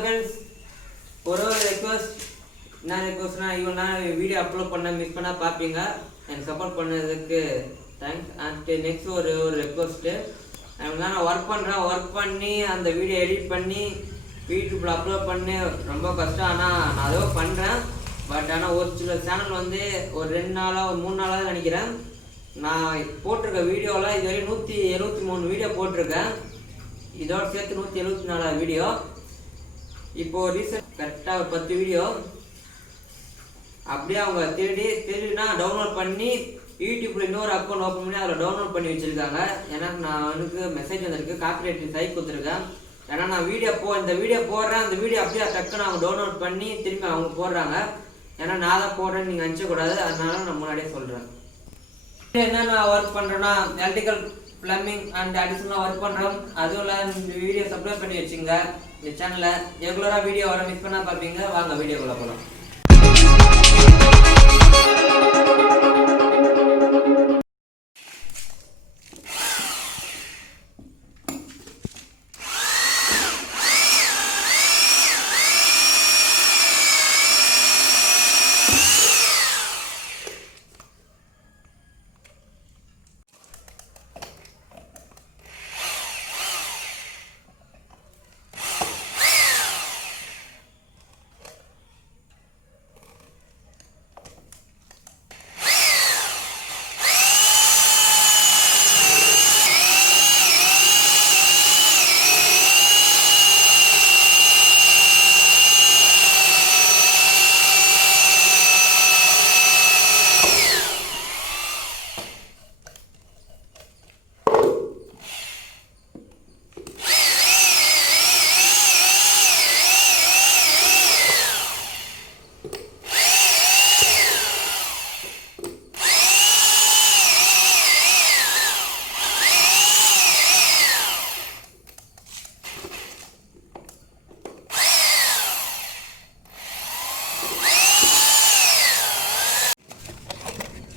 Friends, ஒரு request. என்ன ரெக்வஸ்ட்னா, இவ்வளோ நான் வீடியோ அப்லோட் பண்ண மிஸ் பண்ணால் பார்ப்பீங்க. எனக்கு சப்போர்ட் பண்ணதுக்கு தேங்க்ஸ். அண்ட் நெக்ஸ்ட் ஒரு ரெக்வஸ்ட்டு. நான் ஒர்க் பண்ணுறேன். ஒர்க் பண்ணி அந்த வீடியோ எடிட் பண்ணி யூடியூப்பில் அப்லோட் பண்ணி ரொம்ப கஷ்டம். ஆனால் நான் அதோ பண்ணுறேன். பட் ஆனால் ஒரு சில சேனல் வந்து ஒரு 2 நாளாக ஒரு 3 நாளாக நினைக்கிறேன். நான் போட்டிருக்க வீடியோவில் இதுவரை 173 வீடியோ போட்டிருக்கேன். இதோட சேர்த்து 174 வீடியோ. இப்போது ரீசெண்ட் கரெக்டாக ஒரு 10 வீடியோ அப்படியே அவங்க திருடினா டவுன்லோட் பண்ணி யூடியூப்பில் இன்னொரு அக்கௌண்ட் ஓப்பன் பண்ணி அதில் டவுன்லோட் பண்ணி வச்சுருக்காங்க. ஏன்னா நான் எனக்கு மெசேஜ் வந்திருக்கு, காப்பிரைட் சைட் கொடுத்துருக்கேன். ஏன்னா நான் இந்த வீடியோ போடுறேன், அந்த வீடியோ அப்படியே டக்குன்னு அவங்க டவுன்லோட் பண்ணி திரும்பி அவங்க போடுறாங்க. ஏன்னா நான் தான் போடுறேன்னு நீங்கள் நினச்சக்கூடாது, அதனால நான் முன்னாடியே சொல்கிறேன். என்ன நான் ஒர்க் பண்ணுறேன்னா எலக்ட்ரிக்கல் பிளம்பிங் அண்ட் அடிஷனலாக ஒர்க் பண்ணுறோம். அதுவும் இல்லை, இந்த வீடியோ சப்ஸ்கிரைப் பண்ணி வச்சுங்க. இந்த சேனலை ரெகுலராக வீடியோ வர மிஸ் பண்ணால் பார்ப்பீங்க. வாங்க வீடியோக்குள்ளே போகலாம்.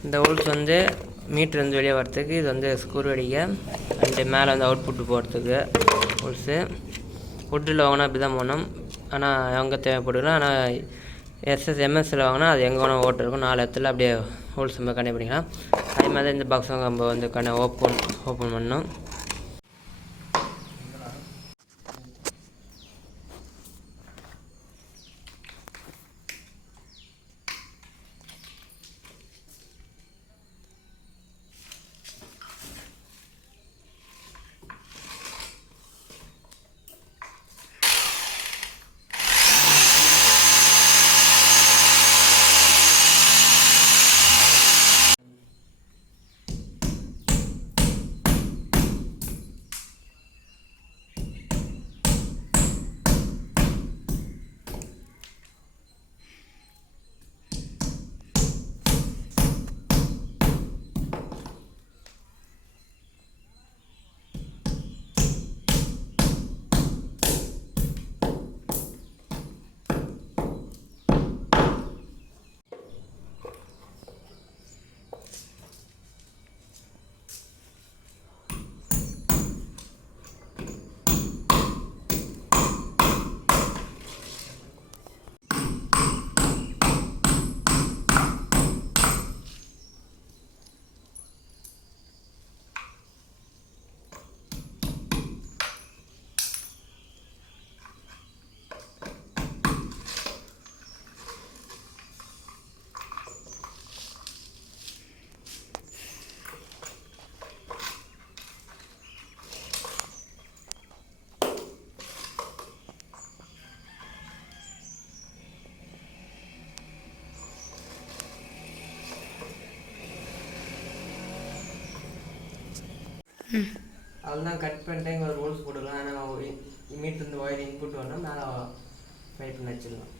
இந்த ஹோல்ஸ் வந்து மீட்ரு வந்து வெளியே வரத்துக்கு, இது வந்து ஸ்க்ரூ அடிக்க, அண்டு மேலே வந்து அவுட்புட்டு போகிறதுக்கு ஹோல்ஸு. வுட்டில் வாங்கினா இப்படி தான் போனோம். ஆனால் எங்கே தேவைப்படுதுன்னா, ஆனால் எம்எஸ்சில் வாங்கினா அது எங்கே வேணால் ஓட்டு இருக்கும். 4 இடத்துல அப்படியே ஹோல்ஸ் நம்ம கனெக்ட் பண்ணிக்கலாம். அதே மாதிரி இந்த பாக்ஸும் நம்ம வந்து ஓப்பன் பண்ணோம். அவ்வளோதான், கட் பண்ணிட்டு இங்கே ஒரு ஹோல்ஸ் போட்டுக்கலாம். ஆனால் மீட்லேருந்து ஒயர் இன்புட் வரணும், மேலே ஃபைட் பண்ணி வச்சிடலாம்.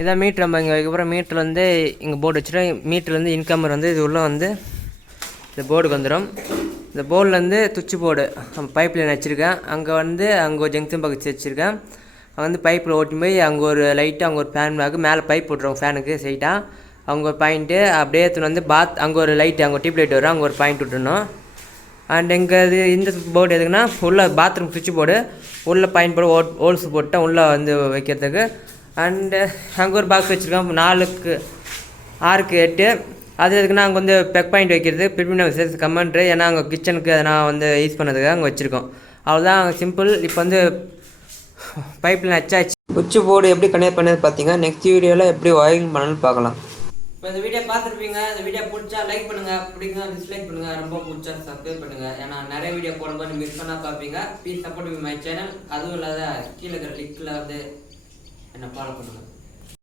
இதான் மீட்ரு நம்ம இங்கே அதுக்கப்புறம் மீட்ரு வந்து இங்கே போர்டு வச்சுட்டோம். மீட்ருலேருந்து இன்கம்மர் வந்து இது உள்ளே வந்து இந்த போர்டுக்கு வந்துடும். இந்த போர்ட்லேருந்து சுவிட்ச் போர்டு பைப் லைன் வச்சுருக்கேன். அங்கே ஒரு ஜங்ஷன் பாக்ஸ் வச்சுருக்கேன். அங்கே வந்து பைப்பில் ஓட்டி போய் அங்கே ஒரு லைட்டு, அங்கே ஒரு ஃபேன் பேக்கு, மேலே பைப் போட்டுருவோம் ஃபேனுக்கு சைட்டாக. அவங்க ஒரு பாயிண்ட்டு அப்படியே எடுத்துன்னு வந்து அங்கே ஒரு லைட்டு, அங்கே டியூப் லைட் வரும், அங்கே ஒரு பாயிண்ட் விட்டுணும். அண்ட் இங்கே இந்த போர்டு எதுக்குன்னா உள்ளே பாத்ரூம் சுவிட்ச் போர்டு உள்ளே பாயிண்ட் போர்டு ஹோல்ஸ் போட்டால் உள்ளே வந்து வைக்கிறதுக்கு. அண்டு அங்கே ஒரு பாக்ஸ் வச்சுருக்கேன் 4க்கு 6க்கு 8. அது எதுக்குன்னா அங்கே வந்து பெக் பாயிண்ட் வைக்கிறது, பிரிமினல் கமெண்ட்ரு, ஏன்னா அங்கே கிச்சனுக்கு அதை நான் வந்து யூஸ் பண்ணதுக்கு அங்கே வச்சுருக்கோம். அவ்வளோதான், சிம்பிள். இப்போ வந்து பைப்பில் வச்சாச்சு. சுவிட்ச் போர்டு எப்படி கனெக்ட் பண்ணது பார்த்தீங்க. நெக்ஸ்ட் வீடியோவில் எப்படி ஒயரிங் பண்ணணும்னு பார்க்கலாம். இப்போ இந்த வீடியோ பார்த்துருப்பீங்க. இந்த வீடியோ பிடிச்சா லைக் பண்ணுங்கள், பிடிங்க டிஸ்லைக் பண்ணுங்கள், ரொம்ப பிடிச்சா சப்ஸ்கிரைப் பண்ணுங்கள். ஏன்னா நிறைய வீடியோ போடும்போது மிஸ் பண்ணால் பார்ப்பீங்க. Please support my channel. அதுவும் இல்லாத கீழே இருக்கிற லிங்கில் வந்து என்னை ஃபாலோ பண்ணுங்கள்.